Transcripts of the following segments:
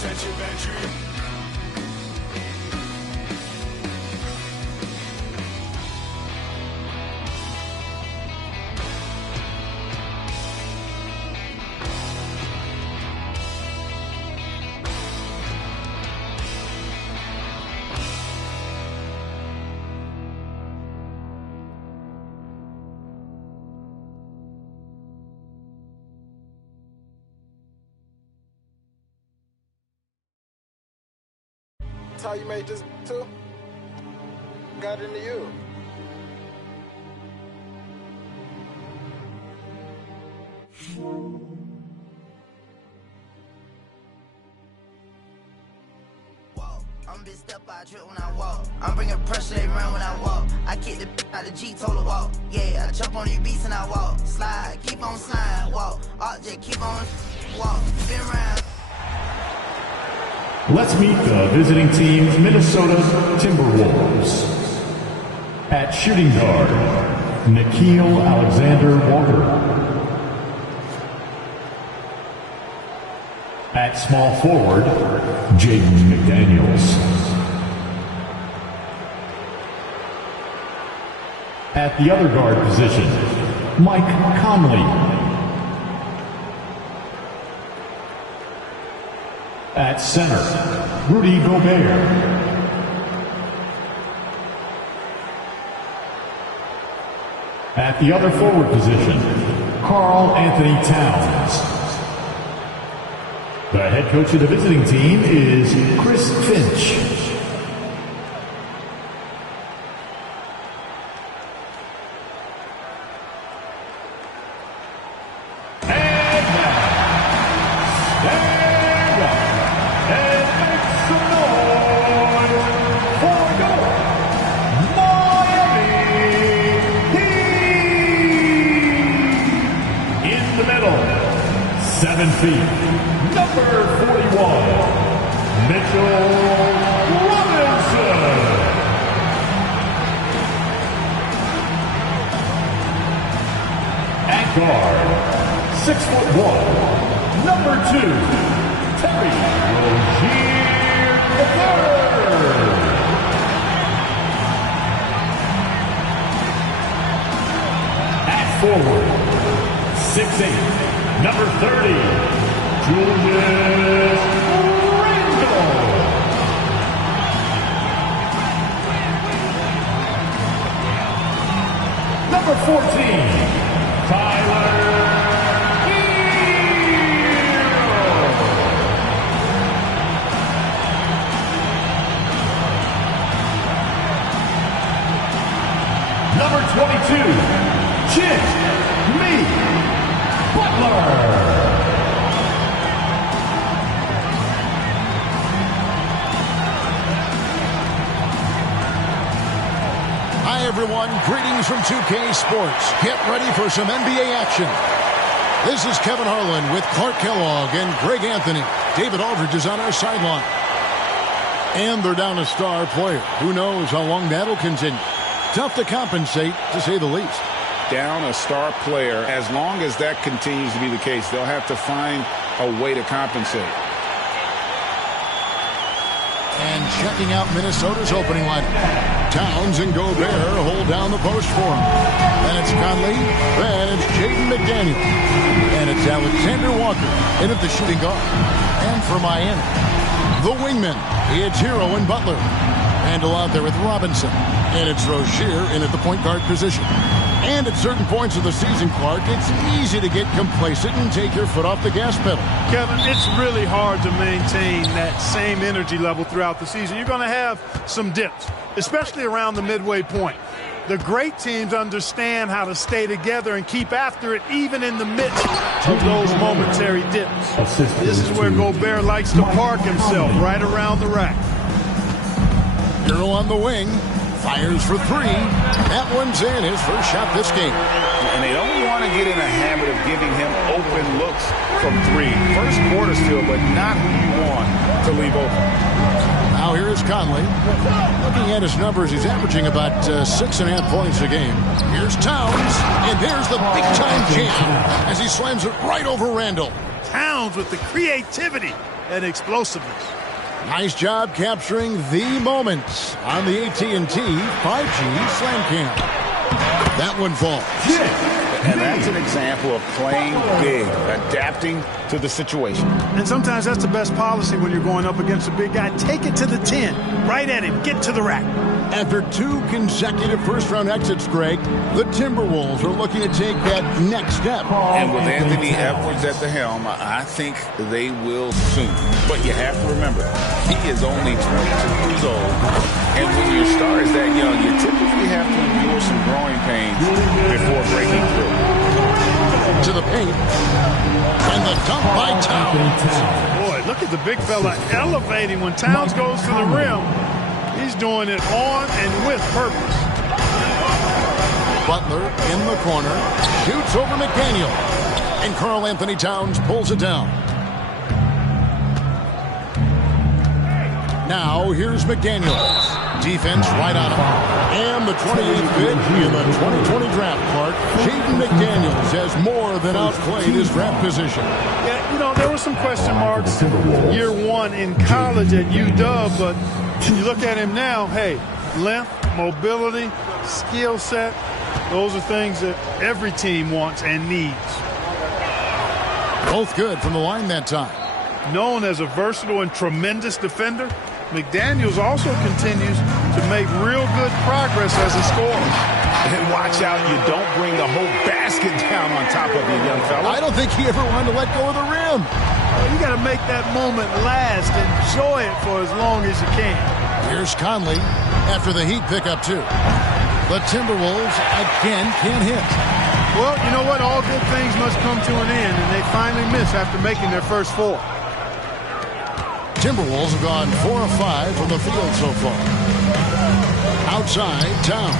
such a bad dream. That's how you made this too? Got into you. I'm big step by trip when I walk. I'm bringing pressure, they run when I walk. I kick the out the G, told her walk. Yeah, I jump on these beats and I walk. Slide, keep on sliding, walk. Object, keep on walk. Spin around. Let's meet the visiting team, Minnesota Timberwolves. At shooting guard, Nickeil Alexander-Walker. At small forward, Jaden McDaniels. At the other guard position, Mike Conley. At center, Rudy Gobert. At the other forward position, Karl Anthony Towns. The head coach of the visiting team is Chris Finch. Number 41, Mitchell Robinson. At guard, 6'1", number 2, Terry Rozier III. At forward, 6'8", number 30, Julius Randle. Number 14, Tyler Hero. Number 22, Chit Mee Butler. Hi, everyone. Greetings from 2K Sports. Get ready for some NBA action. This is Kevin Harlan with Clark Kellogg and Greg Anthony. David Aldridge is on our sideline. And they're down a star player. Who knows how long that'll continue. Tough to compensate, to say the least. Down a star player. As long as that continues to be the case, they'll have to find a way to compensate. And checking out Minnesota's opening lineup. Towns and Gobert hold down the post for him. Then it's Conley. Then it's Jaden McDaniels. And it's Alexander Walker in at the shooting guard. And for Miami, the wingmen. It's Hero and Butler. Randle out there with Robinson. And it's Rozier in at the point guard position. And at certain points of the season, Clark, it's easy to get complacent and take your foot off the gas pedal. Kevin, it's really hard to maintain that same energy level throughout the season. You're going to have some dips, especially around the midway point. The great teams understand how to stay together and keep after it even in the midst of those momentary dips. This is where Gobert likes to park himself, right around the rack. Hero on the wing. Fires for three. That one's in, his first shot this game. And they don't want to get in a habit of giving him open looks from three. First quarter still, but not who you want to leave open. Now here is Conley. Looking at his numbers, he's averaging about 6.5 points a game. Here's Towns, and there's the big-time jam as he slams it right over Randle. Towns with the creativity and explosiveness. Nice job capturing the moments on the AT&T 5G Slam Cam. That one falls. And that's an example of playing big, adapting to the situation. And sometimes that's the best policy when you're going up against a big guy. Take it to the 10. Right at him. Get to the rack. After 2 consecutive first-round exits, Greg, the Timberwolves are looking to take that next step. And with Anthony Edwards at the helm, I think they will soon. But you have to remember, he is only 22 years old. And when your star is that young, you typically have to endure some growing pains before breaking through. To the paint. And the dunk by Towns. Boy, look at the big fella elevating when Towns goes to the rim. He's doing it on and with purpose. Butler in the corner. Shoots over McDaniel. And Karl Anthony Towns pulls it down. Now here's McDaniels. Defense right on him. And the 28th pick in the 2020 draft, Clark. Jaden McDaniels has more than outplayed his draft position. Yeah, you know, there were some question marks year one in college at UW, but you look at him now, hey, length, mobility, skill set, those are things that every team wants and needs. Both good from the line that time. Known as a versatile and tremendous defender, McDaniels also continues to make real good progress as a scorer. And watch out, you don't bring the whole basket down on top of you, young fella. I don't think he ever wanted to let go of the rim. You got to make that moment last. Enjoy it for as long as you can. Here's Conley after the Heat pick up 2. The Timberwolves again can't hit. Well, you know what? All good things must come to an end, and they finally miss after making their first 4. Timberwolves have gone 4 of 5 from the field so far. Outside, Towns.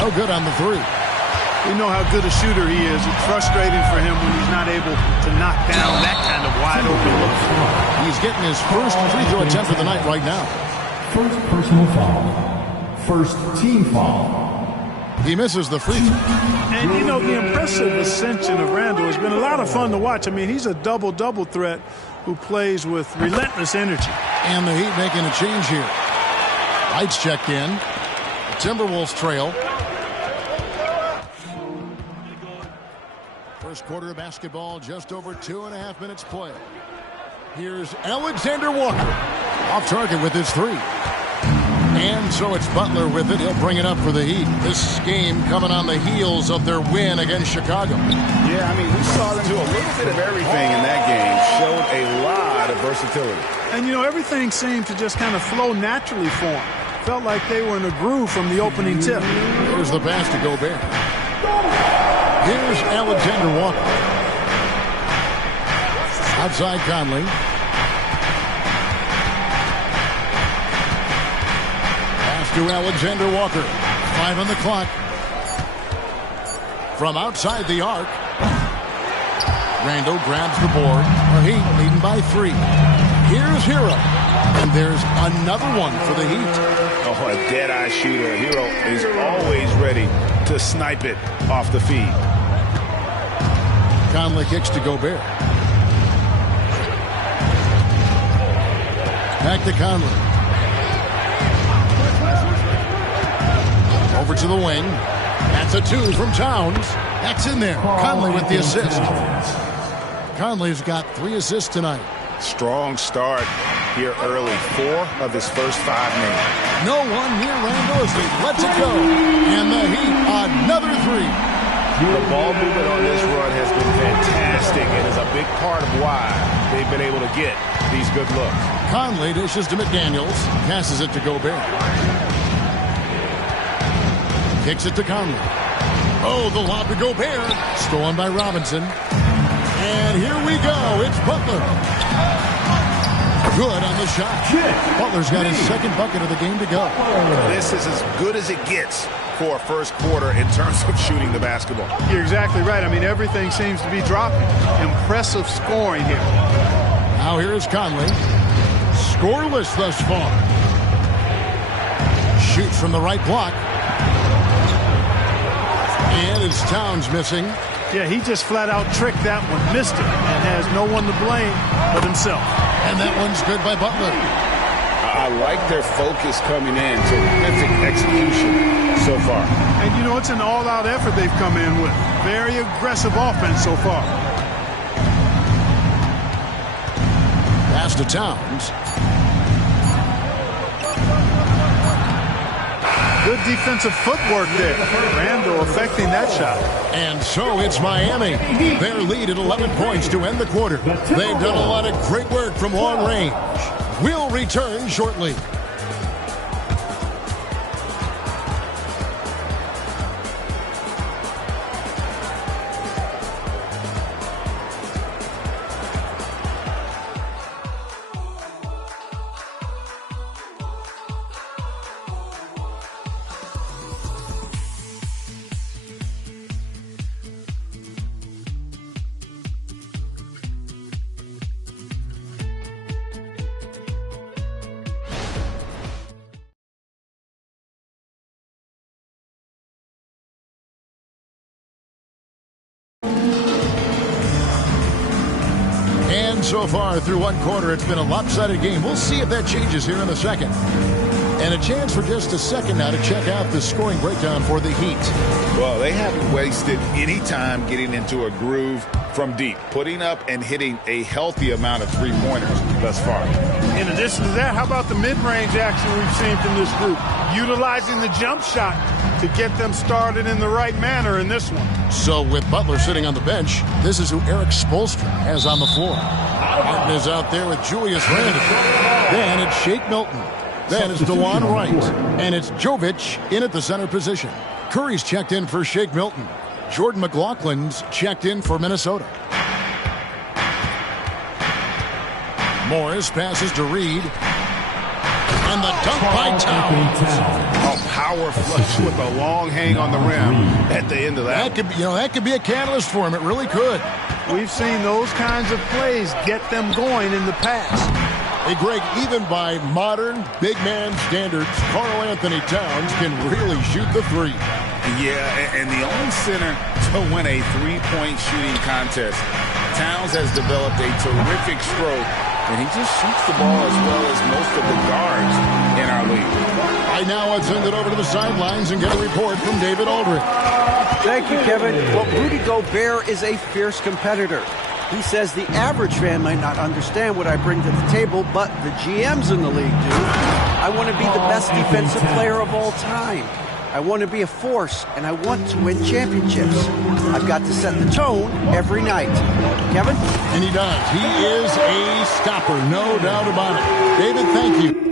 No good on the 3. We know how good a shooter he is. It's frustrating for him when he's not able to knock down that kind of wide open look. He's getting his first free throw attempt of the night right now. First personal foul. First team foul. He misses the free throw. And, you know, the impressive ascension of Randall has been a lot of fun to watch. I mean, he's a double-double threat who plays with relentless energy. And the Heat making a change here. Lights check in. The Timberwolves trail. First quarter of basketball, just over 2.5 minutes play. Here's Alexander Walker. Off target with his 3. And so it's Butler with it. He'll bring it up for the Heat. This game coming on the heels of their win against Chicago. Yeah, I mean, we saw them do a little bit of everything in that game. Showed a lot of versatility. And, you know, everything seemed to just kind of flow naturally for them. Felt like they were in a groove from the opening tip. There's the pass to Gobert. Here's Alexander Walker. Outside Conley. To Alexander Walker. 5 on the clock. From outside the arc. Randall grabs the board. The Heat leading by 3. Here's Hero. And there's another one for the Heat. Oh, a dead-eye shooter. Hero is always ready to snipe it off the feed. Conley kicks to Gobert. Back to Conley. Over to the wing. That's a 2 from Towns. That's in there. Conley with the assist. Conley's got 3 assists tonight. Strong start here early. 4 of his first 5 names. No one near Randall as he lets it go. And the Heat, another 3. The ball movement on this run has been fantastic and is a big part of why they've been able to get these good looks. Conley dishes to McDaniels. Passes it to Gobert. Kicks it to Conley. Oh, the lob to Gobert. Stolen by Robinson. And here we go. It's Butler. Good on the shot. Butler's got his second bucket of the game to go. This is as good as it gets for a first quarter in terms of shooting the basketball. You're exactly right. I mean, everything seems to be dropping. Impressive scoring here. Now here is Conley. Scoreless thus far. Shoots from the right block. And it's Towns missing. Yeah, he just flat out tricked that one, missed it, and has no one to blame but himself. And that one's good by Butler. I like their focus coming in. Terrific execution so far. And, you know, it's an all-out effort they've come in with. Very aggressive offense so far. Pass to Towns. Good defensive footwork there. Randle affecting that shot. And so it's Miami. Their lead at 11 points to end the quarter. They've done a lot of great work from long range. We'll return shortly. And so far through one quarter, it's been a lopsided game. We'll see if that changes here in the second. And a chance for just a second now to check out the scoring breakdown for the Heat. Well, they haven't wasted any time getting into a groove from deep, putting up and hitting a healthy amount of three-pointers thus far. In addition to that, how about the mid-range action we've seen from this group? Utilizing the jump shot to get them started in the right manner in this one. So with Butler sitting on the bench, this is who Eric Spoelstra has on the floor. Martin is out there with Julius Randle. Then it's Shake Milton. Then it's DeLon Wright. And it's Jovic in at the center position. Curry's checked in for Shake Milton. Jordan McLaughlin's checked in for Minnesota. Morris passes to Reed. And the dunk by Towns. A power flush with a long hang on the rim at the end of that. That could be a catalyst for him. It really could. We've seen those kinds of plays get them going in the past. Hey, Greg, even by modern big man standards, Karl Anthony Towns can really shoot the three. Yeah, and the only center to win a three-point shooting contest. Towns has developed a terrific stroke, and he just shoots the ball as well as most of the guards in our league. Right now, let's send it over to the sidelines and get a report from David Aldridge. Thank you, Kevin. Well, Rudy Gobert is a fierce competitor. He says the average fan might not understand what I bring to the table, but the GMs in the league do. I want to be the best defensive player of all time. I want to be a force, and I want to win championships. I've got to set the tone every night. Kevin? And he does. He is a stopper, no doubt about it. David, thank you.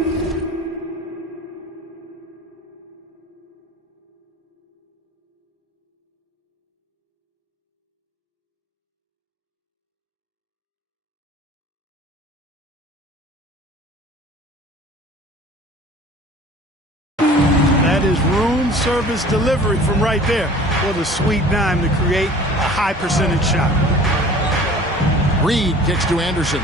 That is room service delivery from right there. What a sweet dime to create a high percentage shot. Reed kicks to Anderson.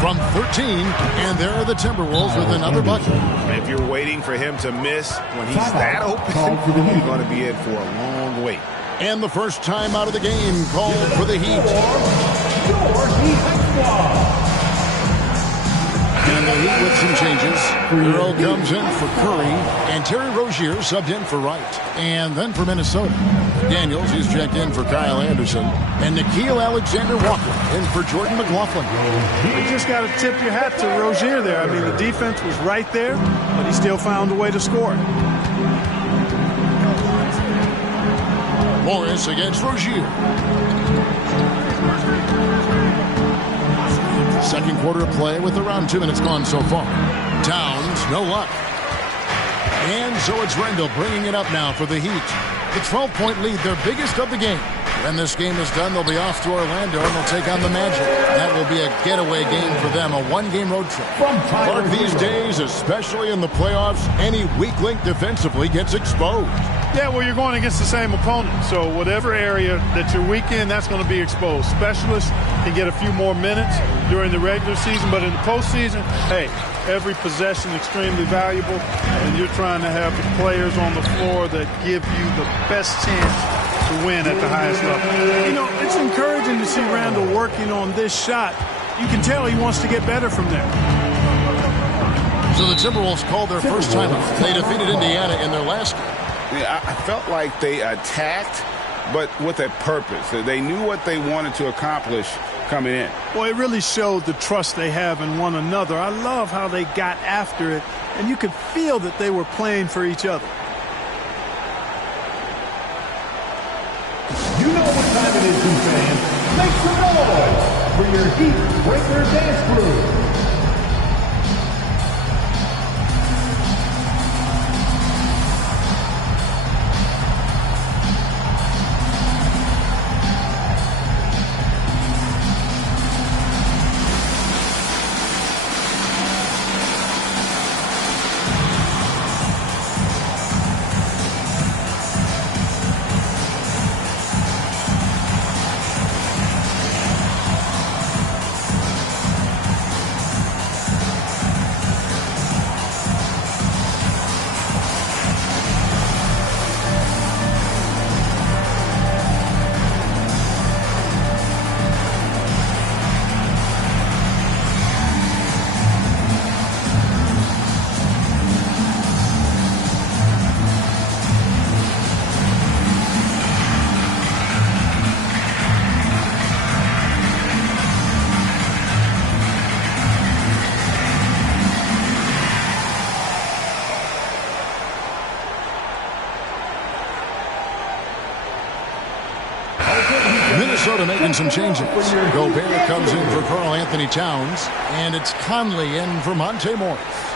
From 13, and there are the Timberwolves with another bucket. If you're waiting for him to miss when he's that open, he's going to be in for a long wait. And the first time out of the game called for the Heat. And the Heat with some changes. Earl comes in for Curry, and Terry Rozier subbed in for Wright. And then for Minnesota, Daniels, he's checked in for Kyle Anderson, and Nickeil Alexander-Walker in for Jordan McLaughlin. You just got to tip your hat to Rozier there. I mean, the defense was right there, but he still found a way to score. Morris against Rozier. Second quarter of play with around 2 minutes gone so far. Towns, no luck. And so it's Randle bringing it up now for the Heat. The 12-point lead, their biggest of the game. When this game is done, they'll be off to Orlando and they'll take on the Magic. That will be a getaway game for them, a one-game road trip. Clark, these days, especially in the playoffs, any weak link defensively gets exposed. Yeah, well, you're going against the same opponent. So whatever area that you're weak in, that's going to be exposed. Specialists can get a few more minutes during the regular season, but in the postseason, hey, every possession extremely valuable, and you're trying to have the players on the floor that give you the best chance to win at the highest level. You know, it's encouraging to see Randall working on this shot. You can tell he wants to get better from there. So the Timberwolves called their first timeout. They defeated Indiana in their last game. Yeah, I felt like they attacked, but with a purpose. They knew what they wanted to accomplish coming in. Well, it really showed the trust they have in one another. I love how they got after it, and you could feel that they were playing for each other. You know what time it is, you fans. Make some noise for your Heat Breaker Dance Crew. Minnesota making some changes. Gobert comes in for Karl Anthony Towns, and it's Conley in for Monte Morris.